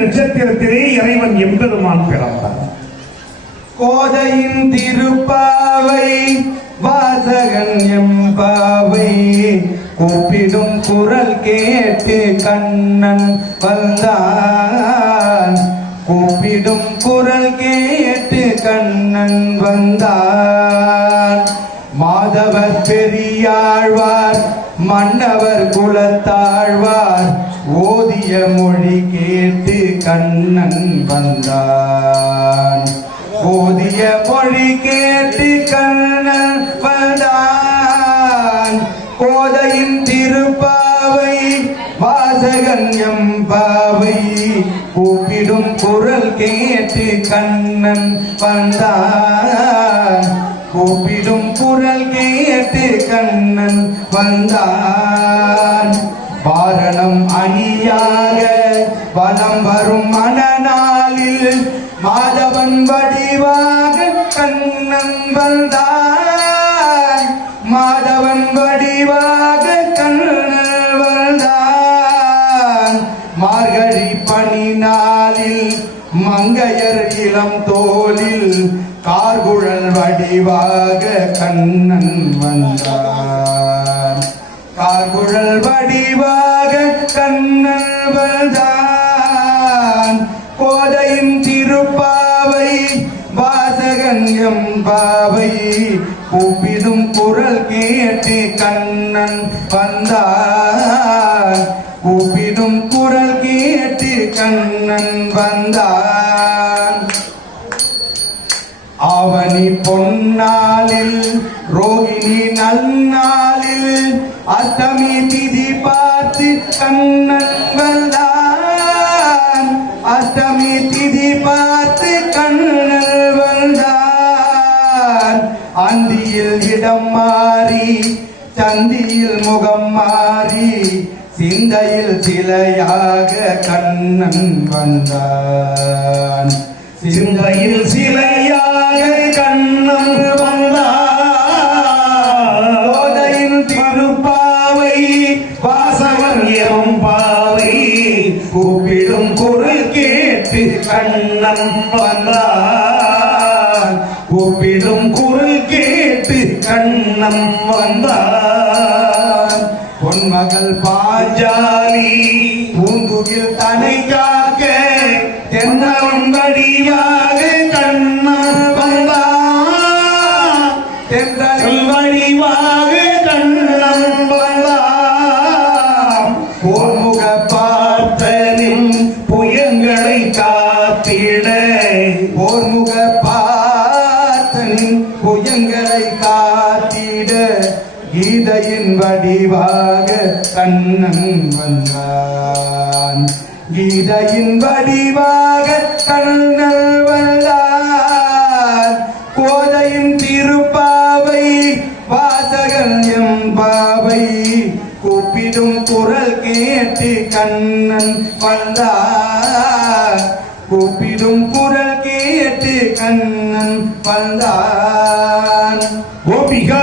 நட்சத்திரத்திலே இறைவன் எம்பெருமான் பிறந்தார். கோதையின் திருப்பாவை வாசகன் எம்பாவை கூப்பிடும் குரல் கேட்டு கண்ணன் வந்தான். கூப்பிடும் குரல் கேட்டு கண்ணன் வந்தான். மாதவர் பெரியாழ்வார் மன்னவர் குலத்தாழ்வார் ஓதிய மொழி கேட்டு கண்ணன் வந்தான். ஓதிய மொழி கேட்டு கண்ணன் வந்தான். கோதையின் திருப்பாவை வாசகன் எம்பாவை கூப்பிடும் குரல் கேட்டு கண்ணன் வந்தான். கூப்பிடும் குரல் கேட்டு கண்ணன் வந்தான். பாரணம் அணியாக வலம் வரும் மணநாளில் மாதவன் வடிவாக கண்ணன் வந்தான். மாதவன் வடிவாக கண்ணன் வந்தான். மார்கழி பனி நாளில் மங்கையர் இளம் தோளில் கார்குழல் வடிவாக கண்ணன் வந்தான். கார்குழல் வடிவாக கண்ணன் வந்தான். கோதையின் திருப்பாவை வாசகன் எம்பாவை கூப்பிடும் குரல் கேட்டு கண்ணன் வந்தான். கூப்பிடும் குரல் கேட்டு கண்ணன் வந்தான். ஆவணி பொன்னாளில் ரோகிணி நன்னாளில் அஷ்டமி திதி பார்த்து கண்ணன் வந்தான். அஷ்டமி திதி பார்த்து கண்ணன் வந்தான். அந்தியில் இடம் மாறி சந்தியில் முகம் மாறி சிந்தையில் சிலையாக கண்ணன் வந்தான். சிந்தையில் சிலையாக கண்ணன் வந்தான். கோதையின் திருப்பாவை வாசகன் எம்பாவை கூப்பிடும் குரல் கேட்டு கண்ணன் வந்தான். கூப்பிடும் குரல் கேட்டு கண்ணன் வந்தான். பொன்மகள் பாஞ்சாலி பூந்துகில் தனை காக்க தென்னவன் வடிவாக கண்ணன் வந்தான். தென்றல் வடிவாக கண்ணன் வந்தான். போர்முக பார்த்தனின் புயங்களை காத்திட போர்முக பார்த்தனின் புயங்களை காத்திட கீதையின் வடிவாக கண்ணன் வந்தான். கீதையின் வடிவாக கண்ணன் வந்தான். கோதையின் திருப்பாவை வாசகன் எம்பாவை கூப்பிடும் குரல் கேட்டு கண்ணன் வந்தான். கூப்பிடும் குரல் கேட்டு கண்ணன் வந்தான். கோபிகா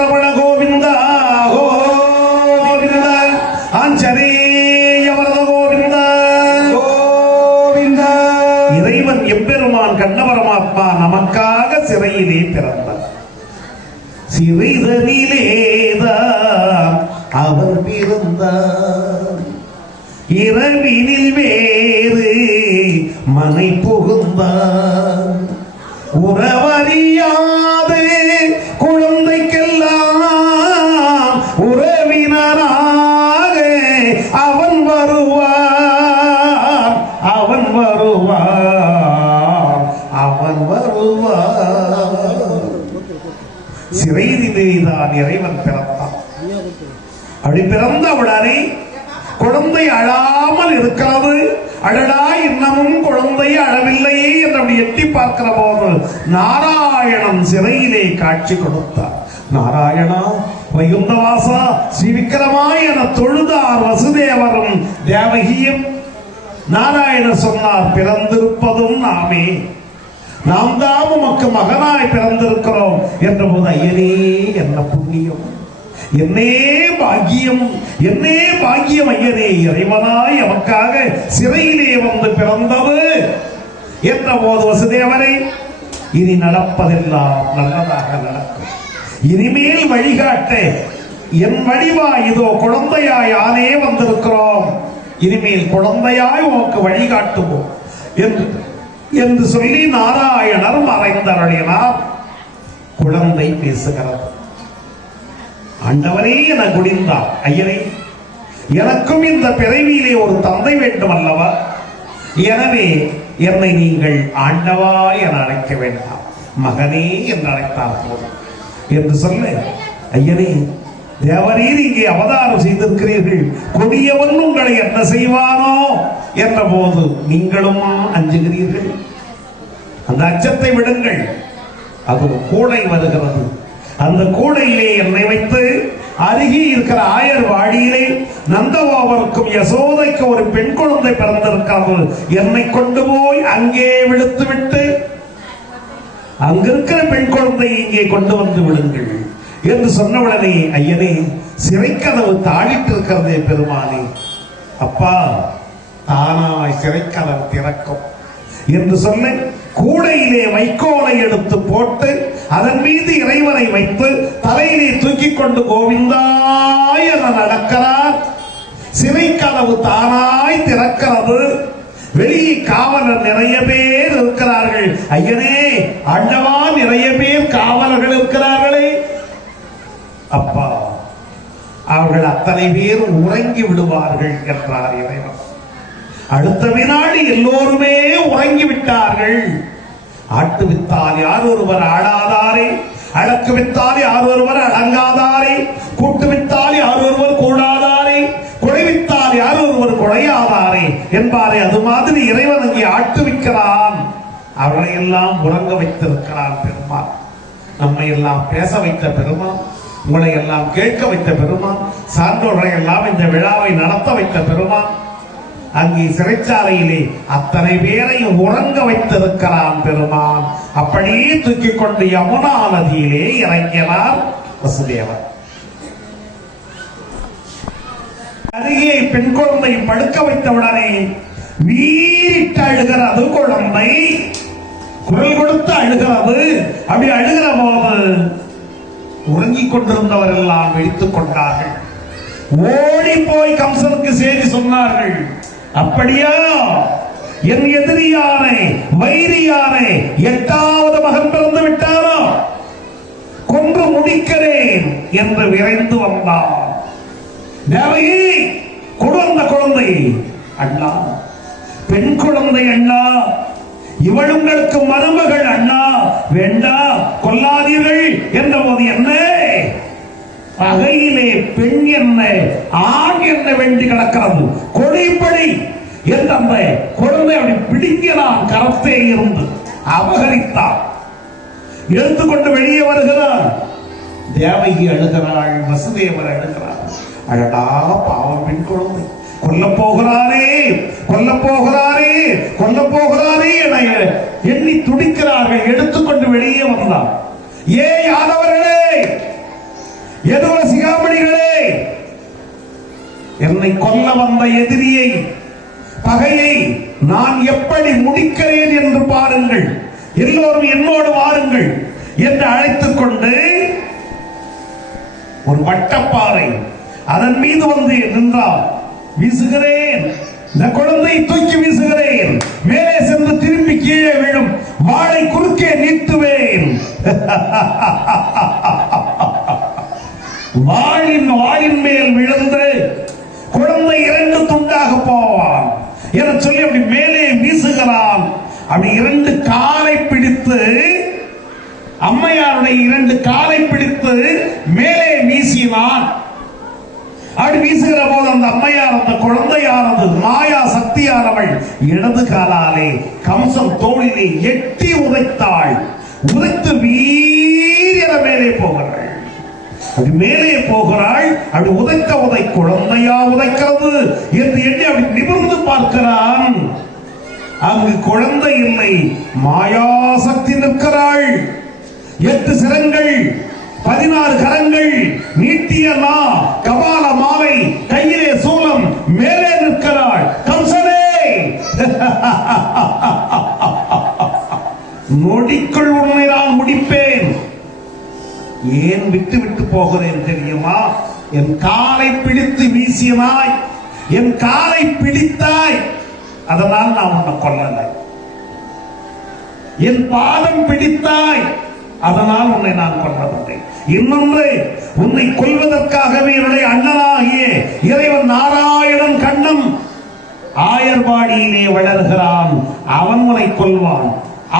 ரமண கோவிந்தா கோவிந்தா ஆஞ்சநேய வரத கோவிந்தா கோவிந்தா. இறைவன் எம்பெருமான் கண்ண பரமாத்மா நமக்காக சிறையிலே பிறந்தார். சிறைதனிலேதான் அவர் பிறந்தார். இரவினில் வேறு மனை புகுந்தார். உறவறியாது குழந்தைக்கெல்லாம் உறவினராக அவன் வருவார். அவன் வருவார். அவன் வருவார். சிறையிலேதான் இறைவன் பிறந்தான். அப்படி பிறந்தவுடனே குழந்தை அழாமல் இருக்கிறது. அடடா, இன்னமும் குழந்தை அழவில்லையே என்று எட்டி பார்க்கிற போது நாராயணன் சிறையிலே காட்சி கொடுத்தார். நாராயணா வைகுந்தவாசா ஸ்ரீ விக்கிரமா என தொழுதார் வசுதேவரும் தேவகியும். நாராயணர் சொன்னார், பிறந்திருப்பதும் நாமே, நாம் தான் உமக்கு மகனாய் பிறந்திருக்கிறோம் என்ற போது, ஐயனே என்ன புண்ணியம், என்னே பாக்கியம், என்னே பாக்கியம் ஐயனே, இறைவனாய் எமக்காக சிறையிலே வந்து பிறந்தது என்ற போது வசுதேவரை இனி நடப்பதெல்லாம் நல்லதாக நடக்கும். இனிமேல் வழிகாட்ட என் வடிவா இதோ குழந்தையாய் யானே வந்திருக்கிறோம், இனிமேல் குழந்தையாய் உனக்கு வழிகாட்டுவோம் என்று சொல்லி நாராயணர் மறைந்தருளினார். குழந்தை பேசுகிறது. ஆண்டவரே என குடிந்தார். ஐயனே, எனக்கும் இந்த பிறவியிலே ஒரு தந்தை வேண்டும் அல்லவா, எனவே என்னை நீங்கள் ஆண்டவா என அழைக்க வேண்டாம், மகனே என்று அழைத்தார் போதும் என்று சொல்ல, ஐயனே தேவரீர் இங்கே அவதாரம் செய்திருக்கிறீர்கள், கொடியவன் உங்களை என்ன செய்வானோ என்ற போது நீங்களும் அஞ்சுகிறீர்கள். அந்த அச்சத்தை விடுங்கள். அது கூடை வருகிறது. அந்த கூடையிலே என்னை வைத்து அருகே இருக்கிற ஆயர் வாடியிலே நந்தபாபருக்கும் யசோதைக்கு ஒரு பெண் குழந்தை பிறந்திருக்கிறது, என்னை கொண்டு போய் அங்கே விடுத்து விட்டு அங்கிருக்கிற பெண் குழந்தை இங்கே கொண்டு வந்து விடுங்கள் என்று சொன்னவுடனே, ஐயனே சிறைக்கதவு தாளிட்டு இருக்கிறதே பெருமானே, அப்பா தானாய் சிறைக்கதவு திறக்கும் என்று சொன்ன கூடையிலே வைக்கோலை எடுத்து போட்டு அதன் மீது இறைவனை வைத்து தலையிலே தூக்கிக் கொண்டு கோவிந்தாய் என நடக்கிறார். சிறை கதவு தானாய் திறக்கிறது. வெளியே காவலர் நிறைய பேர் இருக்கிறார்கள். ஐயனே ஆண்டவா, நிறைய பேர் காவலர்கள் இருக்கிறார்களே. அப்பா, அவர்கள் அத்தனை பேர் உறங்கி விடுவார்கள் என்றார் இறைவன். அடுத்த வினாடி எல்லோருமே உறங்கி விட்டார்கள். ஆட்டு வித்தால் யார் ஒருவர் ஆடாதாரே, அடக்கு வித்தால் யார் ஒருவர் அடங்காதாரே, கூட்டு வித்தால் யார் ஒருவர் கூடாதாரே, குறைவித்தால் யார் ஒருவர் குறையாதாரே என்பாரே. அது மாதிரி இறைவன் அங்கே ஆட்டுவிக்கிறான். அவர்களை எல்லாம் உறங்க வைத்திருக்கிறான் பெருமான். நம்மை எல்லாம் பேச வைத்த பெருமான், உங்களை எல்லாம் கேட்க வைத்த பெருமான், சான்றோர்களை எல்லாம் இந்த விழாவை நடத்த வைத்த பெருமான் அங்கே சிறைச்சாலையிலே அத்தனை பேரையும் உறங்க வைத்திருக்கிறான் பெருமான். அப்படியே தூக்கிக் கொண்டு யமுனா நதியிலே இறங்கினார் வசுதேவர். அருகே பெண் குழந்தை படுக்க வைத்தவுடனே வீறிட்டு அழுகிறது குழந்தை, குரல் கொடுத்து அழுகிறது. அப்படி அழுகிற போது உறங்கிக் கொண்டிருந்தவர் எல்லாம் விழித்துக் கொண்டார்கள். ஓடி போய் கம்சனுக்கு செய்தி சொன்னார்கள். அப்படியா, என் எதிரியானே வைரியானே 8வது மகன் பிறந்து விட்டாரோ, கொன்று முடிக்கிறேன் என்று விரைந்து வந்தான். தேவகி, கொடு அந்த குழந்தை. அண்ணா, பெண் குழந்தை அண்ணா, இவள் உங்களுக்கு மருமகள் அண்ணா, வேண்டாம் கொல்லாதீர்கள் என்ற போது, என்ன பகையிலே பெண் என்ன ஆண் என்ன வேண்டி கிடக்கிறது, கொடிப்படி என்ற அந்த குழந்தை அப்படி பிடிக்கிறான். கரத்தே இருந்து அபகரித்தான். எடுத்துக்கொண்டு வெளியே வருகிறார். தேவகி அழுகிறாள், வசுதேவர் அழுகிறார். அழகா பாவம் பெண் குழந்தை, கொல்ல போகிறாரே கொல்ல போகிறாரே கொல்ல போகிறாரே என எண்ணி துடிக்கிறார்கள். எடுத்துக்கொண்டு வெளியே வந்தார். ஏ யாதவர்களே, எதுவ சிகாமணிகளே, என்னை கொல்ல வந்த எதிரியை பகையை நான் எப்படி முடிக்கிறேன் என்று பாருங்கள், எல்லோரும் என்னோடு வாருங்கள் என்று அழைத்துக் கொண்டு ஒரு வட்டப்பாறை அதன் மீது வந்து நின்றார். வீசுகிறேன், இந்த குழந்தை தூக்கி வீசுகிறேன், மேலே சென்று திரும்பி கீழே விழும், வாளை குறுக்கே நீட்டுவேன். வாளின் மேல் விழுந்து குழந்தை 2 துண்டாக போவான் என சொல்லி அப்படி மேலே வீசுகிறான். அப்படி 2 காலை பிடித்து, அம்மையாருடைய 2 காலை பிடித்து மேலே வீசினான். அப்படி வீசுகிற போது அந்த அம்மையார், அந்த குழந்தையானது மாயா சக்தியானவள் இடது காலாலே கம்சன் தோளிலே எட்டி உதைத்தாள். உதைத்து வீர மேலே போகிறாள். அப்படி மேலே போகிறாள். அப்படி உதைத்த உதை குழந்தையா உதைக்கிறது என்று எண்ணி அப்படி நிமிர்ந்து பார்க்கிறான். அங்கு குழந்தை இல்லை, மாயாசக்தி நிற்கிறாள். 8 சிரங்கள் 16 கரங்கள், நீட்டிய நா, கபால மாலை, கையிலே சூலம், மேலே நிற்கிறாள் கம்சனே. நொடிக்குள் உன்னை நான் முடிப்பேன். ஏன் விட்டு விட்டு போகிறேன் தெரியுமா? என் காலை பிடித்து வீசினாய், என் காலை பிடித்தாய், அதனால் நான் உன்னை கொல்லலை. என் பாதம் பிடித்தாய், அதனால் உன்னை நான் கொல்லவில்லை. இன்னொன்று, உன்னை கொல்வதற்காகவே என்னுடைய அண்ணனாகிய இறைவன் நாராயணன் கண்ணன் ஆயர்பாடியிலே வளர்கிறான். அவன் உன்னை கொல்வான்.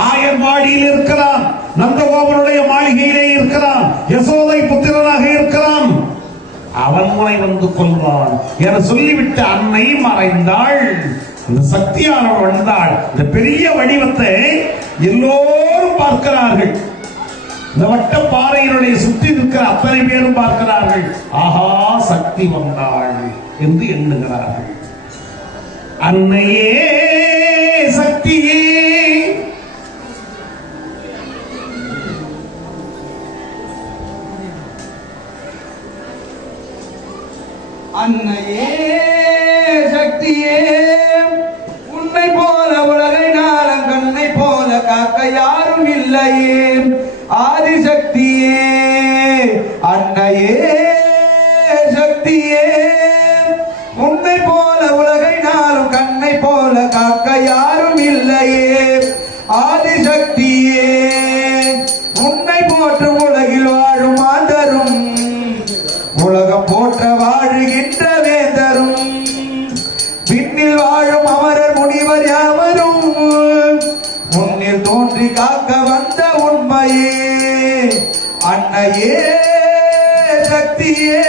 ஆயர்பாடியில் இருக்கிறான், நந்தகோபனுடைய மாளிகையிலே இருக்கிறான், யசோதை புத்திரனாக இருக்கிறான். அவன் உன்னை வந்து கொல்வான் என சொல்லிவிட்டு அன்னை மறைந்தாள். இந்த சக்தியானவள் வந்தாள். இந்த பெரிய வடிவத்தை எல்லோரும் பார்க்கிறார்கள். இந்த வட்ட பாறையினுடைய சுற்றி இருக்கிற அத்தனை பேரும் பார்க்கிறார்கள். ஆஹா, சக்தி வந்தாள் என்று எண்ணுகிறார்கள். அன்னையே சக்தியே, அன்னையே சக்தியே, உன்னை போல உலகை நாளம் கண்ணை போல காக்க யாரும் இல்லையே. ஆதிசக்தியே, அன்னையே சக்தியே, உன்னை போல உலகை நாளும் கண்ணை போல காக்க யாரும் இல்லையே. ஆதிசக்தியே, உன்னை போற்றும் உலகில் வாழும் மாந்தரும், உலகம் போற்ற வாழுகின்ற வேந்தரும், விண்ணில் வாழும் அமரர் முனிவர் யாவரும் முன்னில் தோன்றி காக்க வந்த உண்மையே. அன்னையே சக்தியே,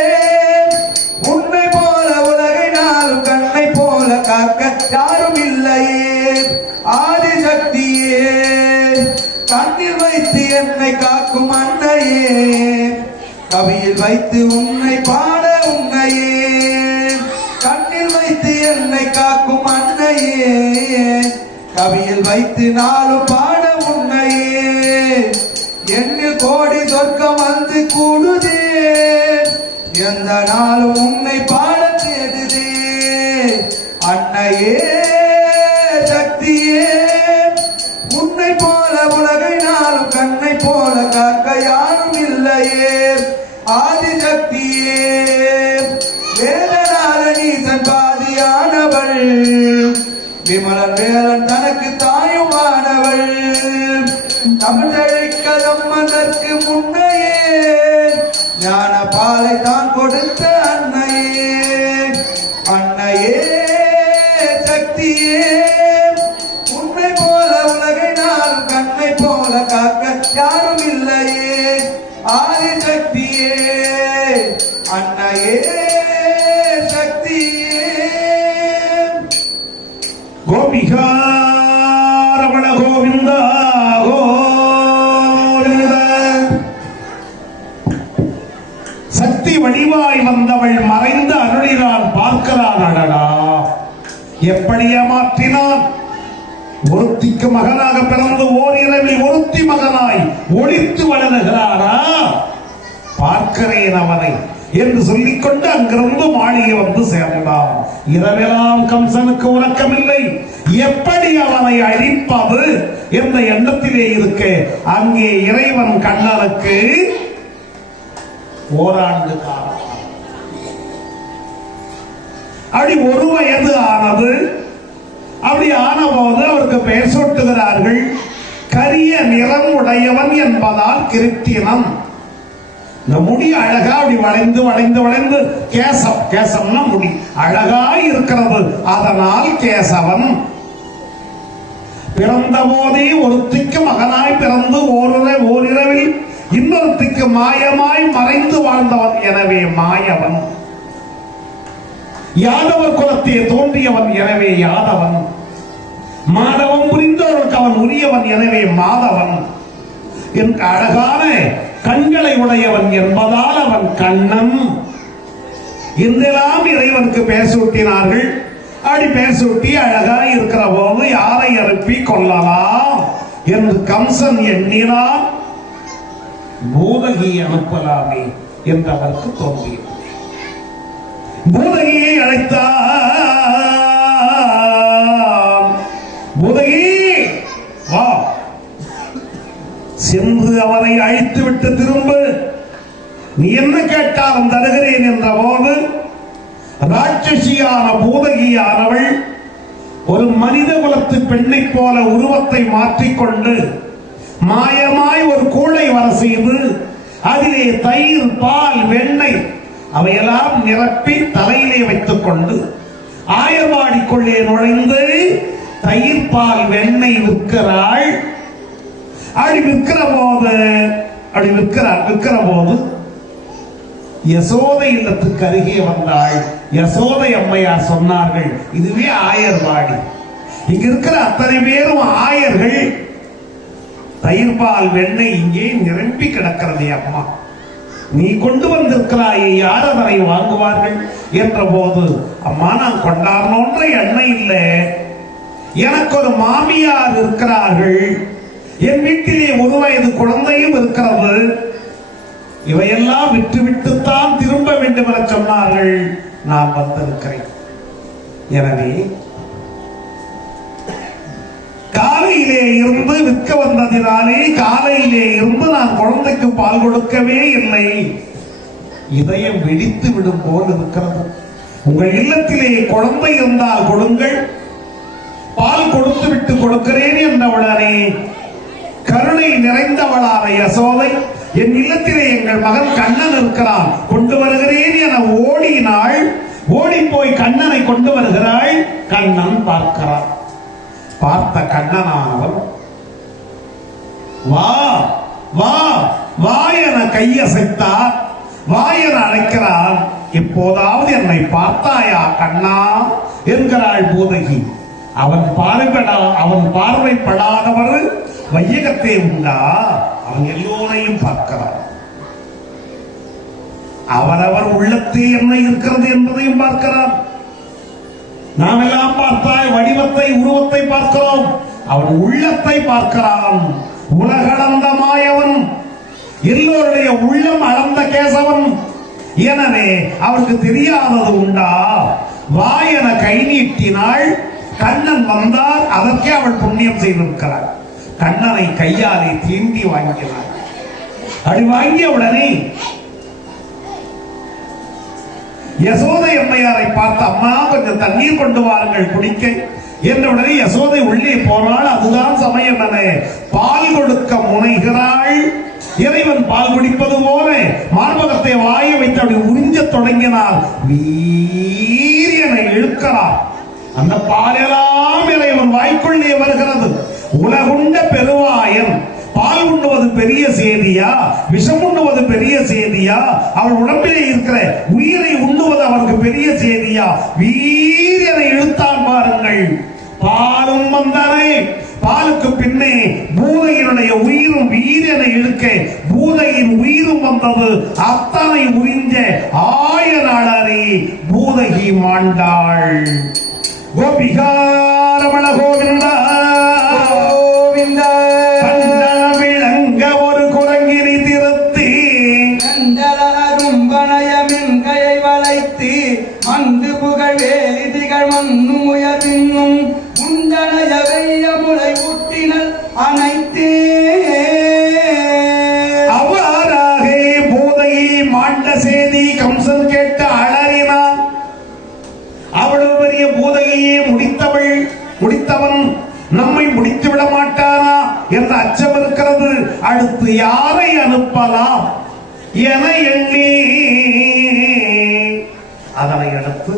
உன்னை போல உலகை நாளும் கண்ணை போல காக்க யாரும் இல்லையே. ஆதிசக்தியே, கண்ணில் வைத்து என்னை காக்கும் அன்னையே, கவியில் வைத்து உன்னை பாட உன்னையே. கண்ணில் வைத்து என்னை காக்கும் அன்னையே, கவியில் வைத்து நாளும் பாட உன்னையே. எண்ணில் கோடி சொர்க்கம் வந்து கூடுதே, எந்த நாளும் உன்னை பாட தேடுதே. அன்னையே சக்தியே, உன்னை போல உலகை நாளும் கண்ணை போல காக்க யாரும் இல்லையே. ஆதிசக்தியே, வேதநாதனீசன் பாதியானவள், விமலன் வேலன் தனக்கு தாயுமானவள், தமிழழிக்க நம்மதற்கு முன்னையே ஞான பாலை தான் கொடுத்த அன்னையே. அன்னையே சக்தியே, உன்னை போல உலகை நாளும் கண்ணை போல காக்க யாரும் இல்லையே. ஆதிசக்தியே, அன்னையே சக்தியே. கோபிகா ரமண கோவிந்தா கோவிந்த. சக்தி வடிவாய் வந்தவள் மறைந்து அருளினான் பார்க்கிறான். அடடா, எப்படி ஏமாற்றினான்! ஒருத்திக்கு மகனாக பிறந்து ஓரிரவில் ஒருத்தி மகனாய் ஒளித்து வளருகிறாரா? பார்க்கிறேன் அவனை என்று சொல்லிக்கொண்டு அங்கிருந்து மாளிகை வந்து சேர்ந்தான். இரவெல்லாம் கம்சனுக்கு உறக்கமில்லை. எப்படி அவனை அழிப்பது என்ற எண்ணத்திலே இருக்க அங்கே இறைவன் கண்ணனுக்கு ஓராண்டு காலம், அப்படி 1 வயது ஆனது. அப்படி ஆன போது அவருக்கு பெயர் சூட்டுகிறார்கள். கரிய நிறம் உடையவன் என்பதால் கிருத்தினம். இந்த முடி அழகா அப்படி வளைந்து வளைந்து வளைந்து கேசம், கேசம்னா முடி அழகாய் இருக்கிறது, அதனால் கேசவன். பிறந்த போதே ஒருத்திக்கு மகனாய் பிறந்து ஓரிரவில் இன்னொருத்திக்கு மாயமாய் மறைந்து வாழ்ந்தவன், எனவே மாயவன். யாதவர் குலத்தே தோன்றியவன், எனவே யாதவன். மாதவன் புரிந்தவர்களுக்கு அவன் உரியவன், எனவே மாதவன். என் அழகான கண்களை உடையவன் என்பதால் அவன் கண்ணன். இதெல்லாம் இறைவனுக்கு பேசூட்டினார்கள். அப்படி பேசூட்டி அழகாய் இருக்கிற போது யாரை அனுப்பி கொள்ளலாம் என்று கம்சன் எண்ணினான். பூதகியை அனுப்பலாமே என்று அவருக்கு தோன்றியது. பூதகியை அழைத்தார். பூதகி வா, சென்று அவரை அழைத்து விட்டு திரும்ப, நீ என்ன கேட்டாலும் தருகிறேன் என்ற போது ராட்சசியான பூதகியானவள் ஒரு மனித குலத்து பெண்ணை போல உருவத்தை மாற்றிக்கொண்டு மாயமாய் ஒரு கூடை வர செய்து அதிலே தயிர், பால், வெண்ணெய் அவையெல்லாம் நிரப்பி தலையிலே வைத்துக் கொண்டு ஆயர்வாடிக்குள்ளே நுழைந்து தயிர், பால், வெண்ணெய் விற்கிறாள். அப்படி விற்கிற போது யசோதை இல்லத்துக்கு அருகே வந்தாள். யசோதை அம்மையார் சொன்னார்கள், இதுவே ஆயர்வாடி, இங்க இருக்கிற அத்தனை பேரும் ஆயர்கள். தயிர், பால், வெண்ணெய் இங்கே நிரம்பி கிடக்கிறதே அம்மா, நீ கொண்டு வந்திருக்கிறாயே, யார் அதனை வாங்குவார்கள் என்ற போது, அம்மா நான் கொண்டாடணுன்ற எண்ணம் இல்லை, எனக்கு ஒரு மாமியார் இருக்கிறார்கள், என் வீட்டிலே 1 வயது குழந்தையும் இருக்கிறது, இவையெல்லாம் விட்டுவிட்டுத்தான் திரும்ப வேண்டும் என சொன்னார்கள். நான் வந்திருக்கிறேன். எனவே காலையிலே இருந்து விற்க வந்ததினாலே காலையிலே இருந்து நான் குழந்தைக்கு பால் கொடுக்கவே இல்லை. இதயம் வெடித்து விடும் போல் இருக்கிறது. உங்கள் இல்லத்திலே குழந்தை இருந்தால் கொடுங்கள், பால் கொடுத்து விட்டு கொடுக்கிறேன் என்றவுடனே கருணை நிறைந்தவளான யசோதை, என் இல்லத்திலே எங்கள் மகன் கண்ணன் இருக்கிறான், கொண்டு வருகிறேன் என ஓடினாள். ஓடி போய் கண்ணனை கொண்டு வருகிறாள். கண்ணன் பார்க்கிறான். பார்த்த கண்ணனானவன் வா வா வா என கையசைத்தார். வா என அழைக்கிறான். இப்போதாவது என்னை பார்த்தாயா கண்ணா என்கிறாள் பூதகி. அவன் பார்வைப்படாதவர் வையகத்தே உண்டா? அவன் எல்லோரையும் பார்க்கிறான். அவரவர் உள்ளத்தே என்ன இருக்கிறது என்பதையும் பார்க்கிறான். நாம் எல்லாம் பார்த்தாய் வடிவத்தை, உருவத்தை பார்க்கிறோம். அவன் உள்ளத்தை பார்க்கிறான். உலகளந்த மாயவன், எல்லோருடைய உள்ளம் அளந்த கேசவன். எனவே அவனுக்கு தெரியாதது உண்டா? வா என கை நீட்டினாள். கண்ணன் வந்தார். அதற்கே அவள் புண்ணியம் செய்திருக்கிறாள். கண்ணனை கையாலே தீண்டி வாங்கினாள். அப்படி வாங்கிய உடனே யசோதை அம்மையாரை பார்த்து, அம்மா கொஞ்சம் தண்ணீர் கொண்டு வாருங்கள் குடிக்க என்ற உடனே யசோதை உள்ளே போனாள். அதுதான் சமயம் என பால் கொடுக்க முனைகிறாள். இறைவன் பால் குடிப்பது போல மார்பகத்தை வாய வைத்து அப்படி உறிஞ்ச தொடங்கினார். வீரியனை இழுக்கிறார். அந்த பாலெல்லாம் இறைவன் வாய்க்குள்ளே வருகிறது. உலகுண்ட பெருவாயன் பால் உண்ணுவது பெரிய செய்தியா, விஷம் உண்ணுவது பெரிய செய்தியா, அவள் உடம்பிலே இருக்கிற உயிரை உண்ணுவது அவருக்கு பெரிய செய்தியா? வீரியனை இழுத்தான் பாருங்கள். பாலும் வந்தானே, பாலுக்கு பின்னே பூதையினுடைய உயிரும் வீரியனை இழுக்க பூதையின் உயிரும் வந்தது. அத்தனை உறிஞ்ச ஆயனாளரே பூதகி மாண்டாள். கோபிகாரமண கோவிந்தா கோவிந்தா. விளங்க ஒரு குரங்கினை திருத்தி கண்டலரும் வளையமின் கையை வளைத்து மந்து புகழ் வேலி திகழ் மண்ணு முயற்பின்னும் உண்டனைய வெய்ய முளை ஊட்டினல் அனைத்தே. அவ்வாறாக பூதையை மாண்ட செய்தி கம்சன் கேட்டு அலறினான். அவ்வளவு பெரிய பூதையே முடித்தவன் நம்மை முடித்து விட மாட்டானா என்ற அச்சம் இருக்கிறது. அடுத்து யாரை அனுப்பலாம் என எண்ணி அதனை அடுத்து